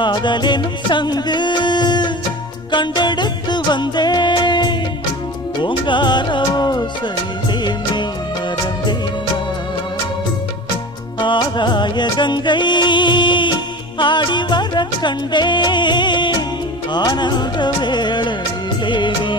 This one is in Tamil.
காதலெனும் சங்கு கண்டெடுத்து வந்தேன் ஓங்கார ஓசையிலே நீ மறந்தேன் ஆகாய கங்கை ஆடி வர கண்டேன் ஆனந்த வேளையிலே நீ